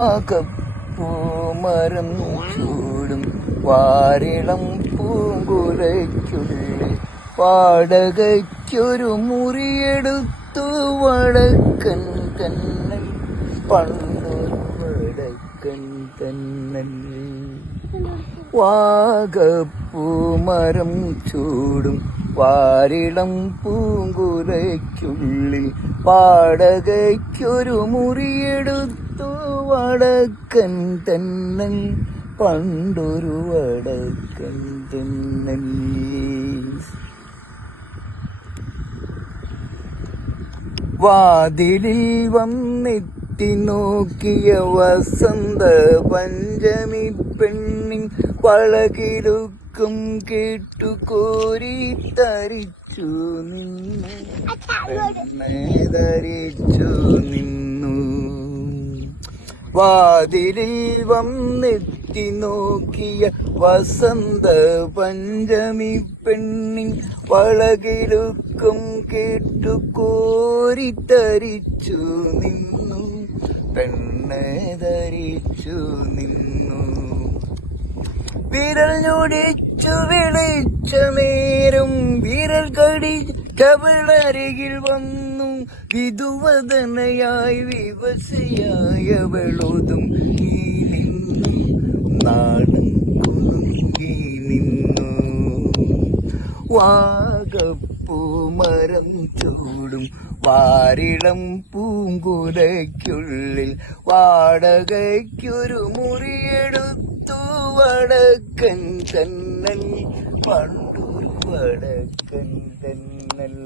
ആകപ്പൂമരം ചൂടും വാരിളം പൂങ്കുലയ്ക്കുള്ളിൽ വാടകയ്ക്കൊരു മുറിയെടുത്തു വടക്കൻ തന്നൽ പണ്ടൊരു വടക്കൻ തന്നൽ വാഗപ്പൂമരം ചൂടും വാരിളം പൂങ്കുലയ്ക്കുള്ളിൽ വാടകയ്ക്കൊരു മുറിയെടുത്തു വടക്കൻ തന്നൻ പണ്ടൊരു വടക്കൻ തന്നൻ വാതിലിൽ വന്നെത്തി നോക്കിയ വസന്ത പഞ്ചമി പെണ്ണിൻ വളകിലുക്കും കേട്ടു കോരി തരിച്ചു നിന്നെ. ധരിച്ചു നിന്നു. വാതിലിൽ വന്നെത്തി നോക്കിയ വസന്ത പഞ്ചമി പെണ്ണിൻ വളകിലുക്കും കേട്ടു കോരിത്തരിച്ചു നിന്നു. പെണ്ണെ ധരിച്ചു നിന്നു. വിരൽ ഞൊടിച്ചു വിളിച്ച നേരം വിരൽ കടിച്ചവളരികിൽ വന്നു. വിധുവദനയായി വിവശയായവളൊതും ഈ നിന്നു നാടൻ കുലുങ്ങി നിന്നു. വാഗപ്പൂമരം ചൂടും വാരിളം പൂങ്കുലയ്ക്കുള്ളിൽ വാടകയ്ക്കൊരു മുറിയെടുത്തു വടക്കൻ തന്നൽ പണ്ടൊരു വടക്കൻ തന്നൽ.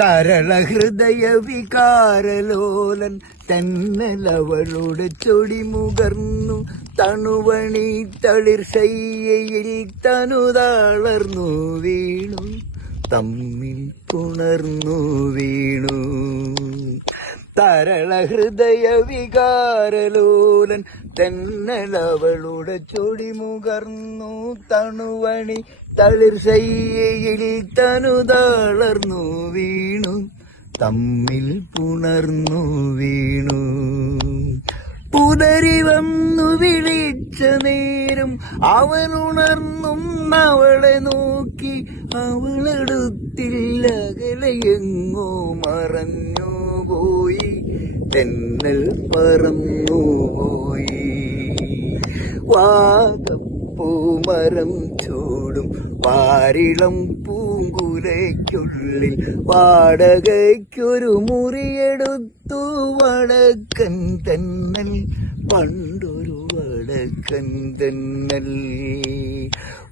തരള ഹൃദയ വികാരലോലൻ തന്നലവളുടെ ചൊടി മുകർന്നു. തണുവണി തളിർ ശയ്യയിൽ തനുതാളർന്നു വീണു. തമ്മിൽ പുണർന്നു വീണു. തരള ഹൃദയ വികാരലോലൻ തെന്നലവളുടെ ചൊടി മുകർന്നു. തണുവണി തളിർ ശയ്യയിൽ തനുതളർന്നു വീണു. തമ്മിൽ പുണർന്നു വീണു. പുതരി വന്നു വിളിച്ച നേരം അവൻ ഉണർന്നും അവളെ നോക്കി അവളെടുത്തില്ല. കലയെങ്ങോ മറഞ്ഞു പോയി. തെന്നൽ പറന്നു പോയി. വാഗപ്പൂമരം ചൂടും വാരിളം പൂങ്കുലയ്ക്കുള്ളിൽ വാടകയ്ക്കൊരു മുറിയെടുത്തു. വടക്കൻ തന്നൽ പണ്ടൊരു വടക്കൻ തന്നൽ.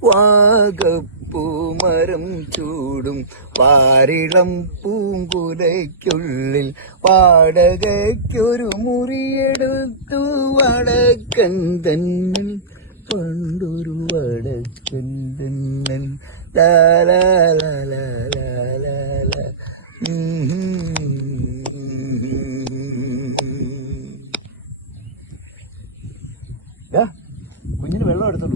വാഗപ്പൂമരം ചൂടും വാരിളം പൂങ്കുലയ്ക്കുള്ളിൽ വാടകയ്ക്കൊരു മുറിയെടുത്തു. വടക്കൻ തന്നൽ പണ്ടൊരു വടക്കല്ലൻ കുഞ്ഞിന് വെള്ളം എടുത്തോളൂ